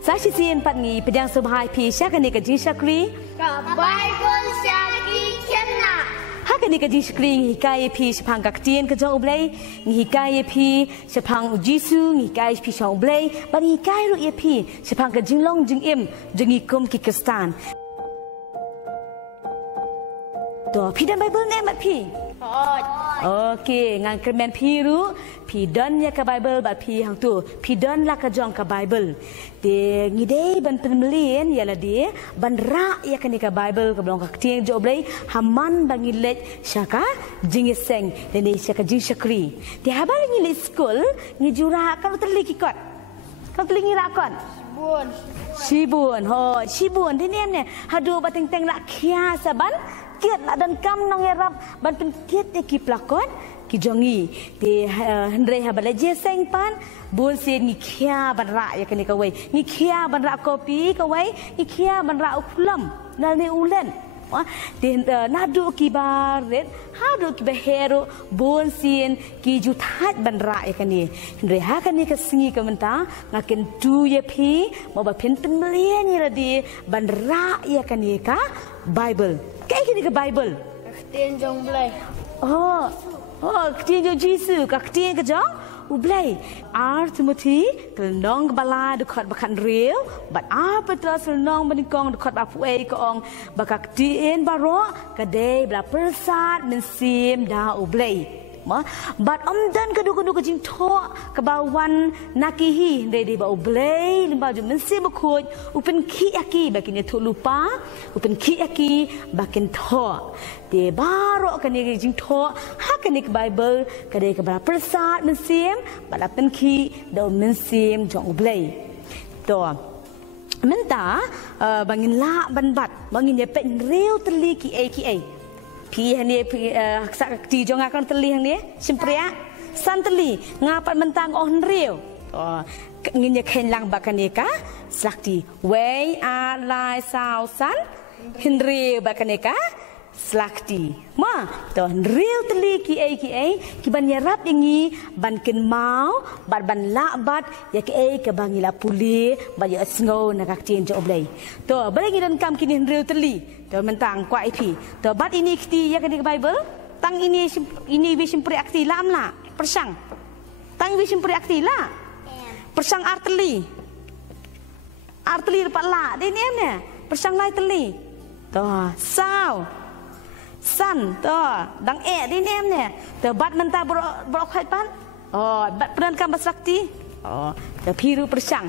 Saksiin patngi pedang subhai pi syakani ka jishakri ka Bible syaki kenna hakani ka jishakri hikai pi shapang ka tien ka jong ublei hikai pi shapang jisu hikai pi shong ublei ban hikai ru ye pi shapang ka jinglong jingim jingikum ki kristan to pi dan Bible ne mat pi Okey, ngan kermen piru, pi don ya ke Bible, bat pi hang tu, pi don lah ke jong ke Bible. Dia ngidei ban penmelien ya lah dia, ban rak ya kan ke Bible ke belong ke tiang joblei, haman bangilet syaka jingiseng, dan dia syaka jing syakri. Dia habal ngilet school, ngijurah kalau terli kikot, kalau terli ngirakon. Sibun, ho, sibun. Dia ni, hadu bateng teng nak kia saban. Kiat nak dan kam nong yarap ban pen kiat ki plakon ki jongi ti hendrei ha balaje seng pan bul sin ni khia ban ra ya kani ka wei ni khia ban ra kopi ka wei ni khia ban ra uklam nal ni ulen ti nadu ki baret hadu ki behero bul sin ki juthat ban ra ya kani hendrei ha kani ka singi ka menta ngaken tu ye phi mo ba pen penmelien ni radi ban ra ya kani ka Bible Kaya kini ke Bible? Kaktian jong blay. Oh, kaktian jong Jisu, kaktian ke jong ublay. Timothy, kelendong bala dekat bakan real, but Petrus kelendong benikong dekat bapuai ke ong, bakaktian baro, kadai bela persat mensim dah ublay. But dan kedua-kedua kecing tok kebawan nakihi dari bau blay limba ju mensi bekut upen ki aki bakin tu lupa upen ki aki bakin tok de baro kan ni kecing tok hakan ni ke Bible kadai ke bala persat mensim bala pen ki do mensim jong blay to menta bangin la ban bat bangin ye pen real terli ki a Pi ni sak ti jong akan teli hang ni simpria san teli ngapat mentang oh real ngin ye khen lang bakan ni ka slakti wei a lai sao san hin real bakan ni ka slakti ma to real teli ki ki ban yarap ingi ban ken mau ban la bat ya ki ke bangila puli ba ya sngo na kak tien jo oblei to balagi dan kam kini real teli to mentang kwa ipi to bat ini kiti ya ke Bible tang ini vision preakti lam la persang tang vision preakti la persang arteli dapat la dia ni ne persang lai teli to sao san to dang di nem ne to bat mentang bro khai pan bat peran kam basakti to piru persang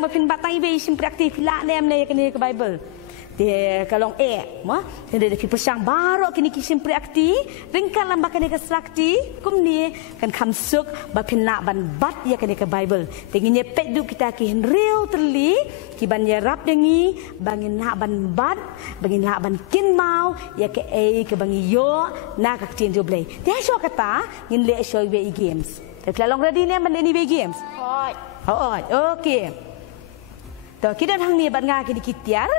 bapin batang ibe sim praktik la nem ne ke Bible dia kalong mo dia pi persang baro kini kisim prakti ringkan lambakan ke sakti kum ni kan kamsuk bapin na ban bat ya ke Bible tenginya pet du kita ki real terli ki ban yarap dengi bangin na ban bat bangin na ban kin mau ya ke bangi yo na ka tin jo blay dia show kata ngin le show be games kalong ready ne ban ni be games okay to kita hang ni bat nga kini kitiar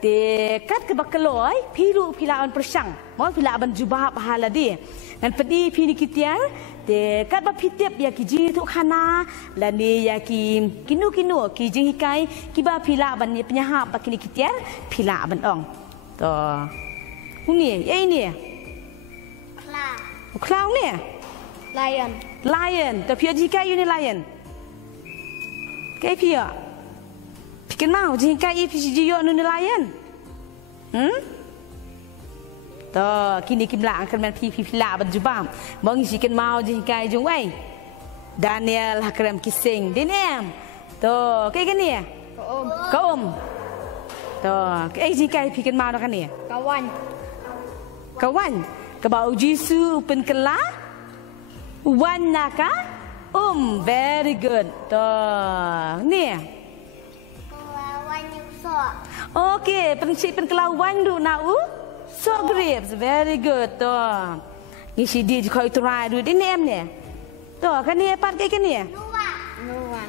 de kat ke bakaloi piru pilaan persang mo pilaan jubah pahala dia dan pedi pini kitiar de kat ba pitep ya ki ji tu khana la ni ya ki kinu ki jing hikai ki ba pila ban ni penyahap ba kini kitiar pila ban ong to ni ni clown ni lion to pia ji kai ni lion kai pia Pikin mau jika i pisi jiyo nu nelayan. To kini kimla akan men pi la berjubam. Bang sikin mau jika jung wei. Daniel hakram kising dinem. To kayak gini ya? Kaum. To jika pikin mau kan ni? Kawan. Kebau Jisu pen kela. Wan naka. Very good. To ni. Okay, prinsip kelawan du nau so grapes very good to. Ngisi di kau itu rai du di nem ne. To kan ni part kayak ni.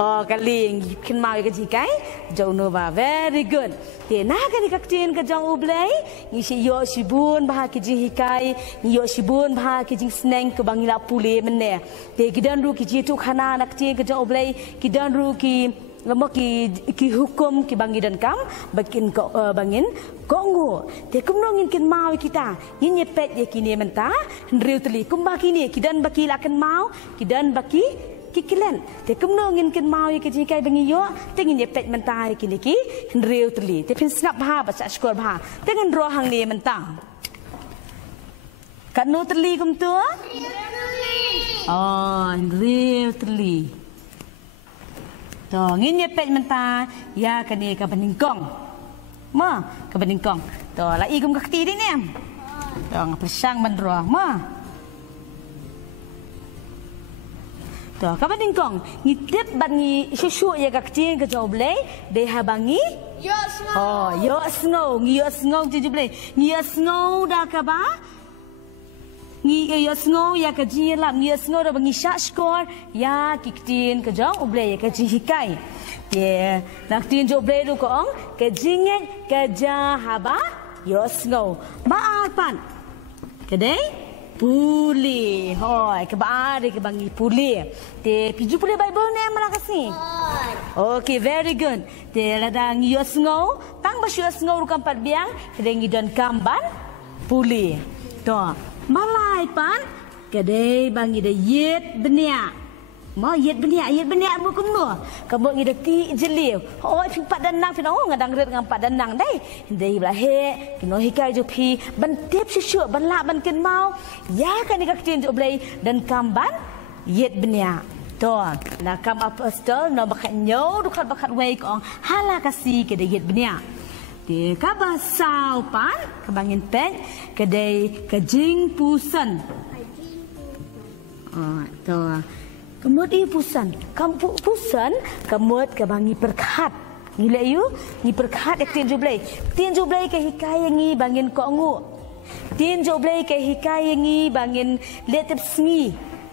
Kaling kin mau ke jikai jau nova very good. Te na kan kaktin ke jau ublai ngisi yo sibun bah ke jikai yo sibun bah ke jing sneng ke bangila pule menne. Te kidan ru ki jitu khana naktin ke jau ublai kidan ru ki lama ki hukum ki bangi dan kam bakin bangin kongo te kumnongin kin mau kita yin pet ye kini menta ndriu teli kumba kini kidan baki lakan mau kidan baki kikilen te kumnongin kin mau ye ki kai bangi yo te ngin ye pet menta kini ki ndriu teli te pin snap ha ba skor ba te ngan ro hang ni menta kan no teli kum tu oh ndriu teli to ngin ye pet menta ya kani ka beningkong ma ka beningkong to la i kum ka ti di ne to ngapsang mandro ma to ka beningkong ngi tip ban ngi susu ya ka ti ka joble de ha bangi Yo snow. oh yo snow ngi yo snow ji joble ngi yo snow da ka ba ngi yo snow ya ka ji la ngi yo snow da bangi sha skor ya kiktin ka jong uble ya ka ji hikai ye nak tin jo ble du kong ka jinge ka ja haba yo snow ba pan ka dei puli hoi ka ba ke bangi puli te piju puli bible ne mala kasi okay very good te la da ngi yo snow tang ba yo snow ru kam pat biang ka dei ngi don kamban puli to malai pan kadai bangi de yet benia ma yet benia mu kum no kamu ngi de ti jeliu oi phi pat danang phi no ngadang ret ngam pat danang dai dei bla he kino hikai ju phi ban tep shu ban la ban ken mau ya kan ni ka tin ju blai dan kamban yet benia to na kam apostol no bakat nyo dukat bakat wei kong hala kasi ke de yet benia te ka ba sao pan ka bangin pen ke dei ka jing pusan to kemud i pusan kamu pusan kemud ke bangi perkat ngile yu ni perkat ek tin jublai ke hikai ngi bangin ko ngu tin jublai ke hikai ngi bangin letep sngi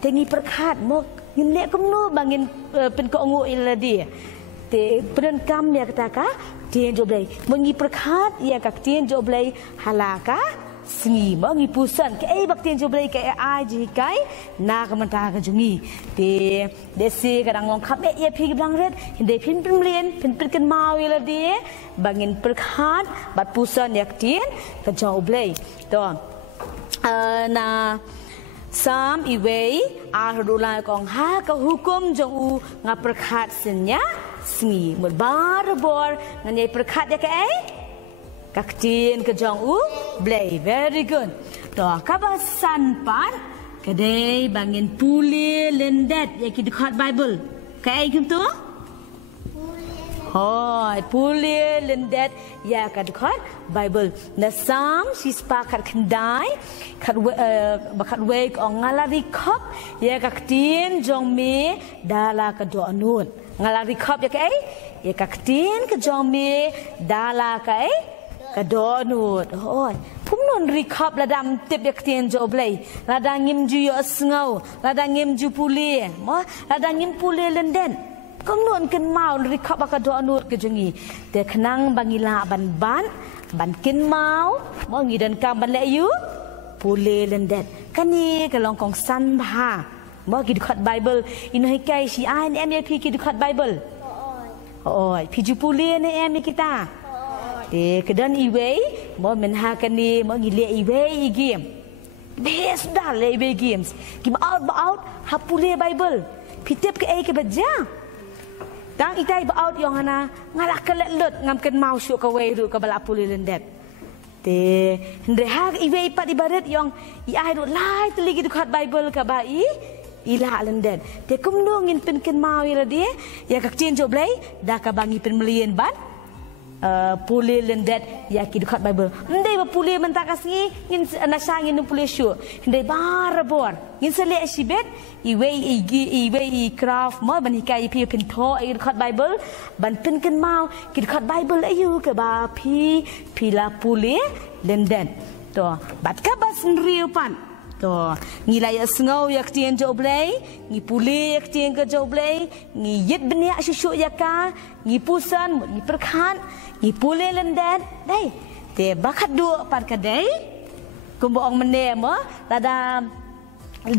tengi perkat mo ngin le kumnu bangin pen ko ngu ila dia te pren kam ya kata ka tin joblai mengi perkat ya kak tin joblai halaka sngi mengi pusan ke ai bak tin joblai ke ai ji kai na ka manta ka jungi te desi kadang long khap ye phi blang ret de phin lien phin kan mau ila dia bangin perkat bat pusan yak tin ka joblai to na sam iwei arulai kong ha ka hukum jong u nga perkat senya sngi mut bar bor ngani perkat ya kai kaktin ke jong u blay very good to kabasan pan kadai bangin puli lendet ya ki dekat bible kai kum tu hoi puli lendet ya ka dekat bible na sam si spakat kendai kat bakat wek ong ngalari kop ya kaktin jong me dala ka do anut ngalari kop ya kai ya kaktin ke jong me dala kai ka do anut hoi pum non rikop ladam tip ya kaktin jo blai ladang ngim ju yo sngo ladang ngim ju puli mo ladang ngim puli lenden kong non ken mau rikop ka do anut ke jungi te khnang bangila ban kin mau mo ngi dan kam ban le yu puli lenden kani ka long kong san bha mo ki dekat bible ino hikai si ai em ye pi ki dekat bible oi pi ju puli ne em kita te kedan iwei mo men ha kani mo ngi le iwei igim bes dah le iwei games ki out ha puli bible pitep ke ai ke baja tang itai out yang hana ngalak kelet lut ngam ken mau syuk ka wei ru ka bala puli lendet te hendre ha iwei pat ibarat yang i ai ru lai teligi dekat bible ka bai ila lendet te kum nungin pen ken mau ira dia ya kak cin jo blai da ka bangi pen melien ban puli lendet ya ki dekat bible ndai ba puli mentak kasngi ngin nasang ngin puli syu ndai bar bor ngin sele sibet iwei craft mo ban hikai pi pen tho ai dekat bible ban pen ken mau ki dekat bible ayu ke ba pi la puli lendet to bat ka bas nriu pan to ngilai sngo yak tien jo blai ngi puli yak tien ka jo blai ngi yet benia shu yaka ngi pusan ngi perkhan ngi puli lendet dai te bakat du par ka dai kumbo ong mene mo lada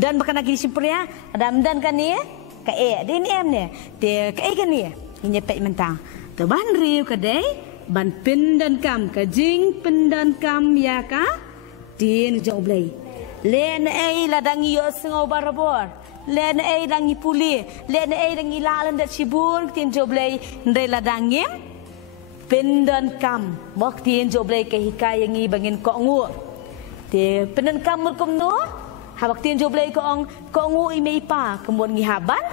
dan bakan lagi simpria ada amdan kan ni ka din em ne te ka kan ni ini pek mentang. Tu ban riu kedai ban pindan kam ke jing pindan kam ya ka tin jong blai. Len ai ladangi yo sengau barabor. Len ai dangi puli, len ai dangi lalan dat sibun tin jong blai ndai ladangim pindan kam mok tin jong blai ke hikaya ngi bangin ko ngu. Te pindan kam murkum no habak tin jong blai ko ngu ime pa kemun ngi haban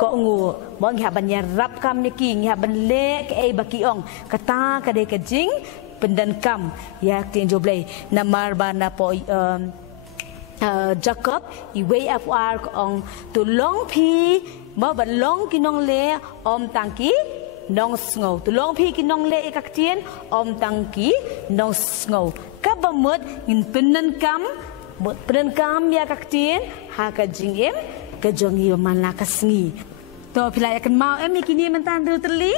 ko ngu mo ngi haban nyarap kam ni ki ngi haban le ke ai baki ong kata kadai ke jing pindan kam ya tin jong blai namar bana po Jacob iway afar ong tu long pi mo ban long kinong le om tangki nong snow tu long pi kinong le ikak tien om tangki nong snow kabamut in pindan kam ya kak tien ha ka jingem ka jongi mana kasngi to pilai akan mau kini mentan tu terli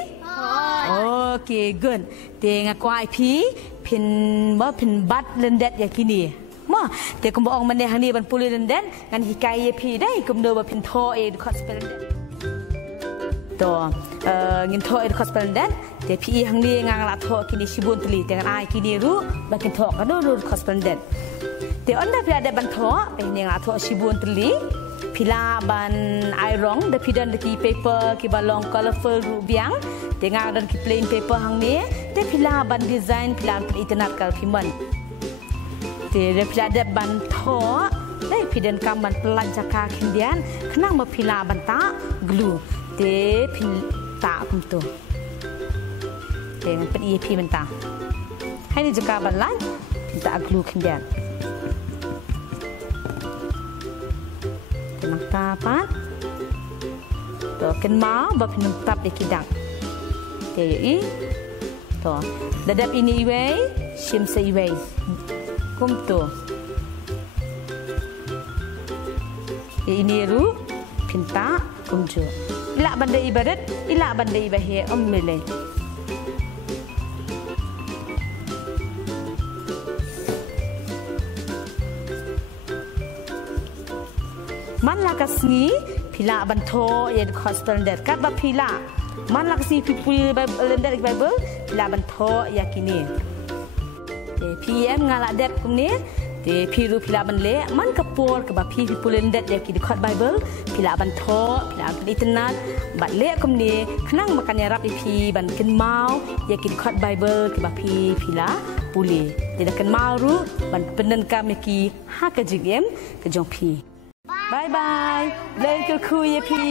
okay good tengah kuai pi pin bat lendet ya kini ma te kum ong mane hani ban puli den ngan hikai pi dai kum do ba pin tho e gospel den to ngin tho e gospel den te pi hang ni ngang la tho kini sibun tli te ngan ai kini ru ba kin tho ka do gospel den te on da pi ada ban tho pe ni nga tho sibun tli pila ban irong da pi dan ki paper ki balong colorful ru biang te nga dan ki plain paper hang ni te pila ban design pila internet kal pi man te repla de ban tho dai piden kam ban pelanjaka kindian kenang ma pila ban ta glue te pin ta kum tu te ngan pen ep ban ta hai ni jaka ban lai pin ta glue kindian te nak ta pat to ken ma ba pin tap de kidak te i to dadap ini iwe sim se iwe kum tu ini ru pinta kumju ila banda ibadat ila banda ibahe mele man lakasni pila banto ye gospel der kat ba pila man lakasni pipul der bible pila banto yakini PM ngala det kumni te piru pila ban le man kapor ke ba pi pulen det ya ki khot bible pila ban tho pila internet ba le kumni khnang makan ya rap pi ban kin mau ya ki khot bible ke ba pi pila puli te dak kan mau ru ban penen kam ki ha ka jigem ke jong pi bye bye le ku ya pi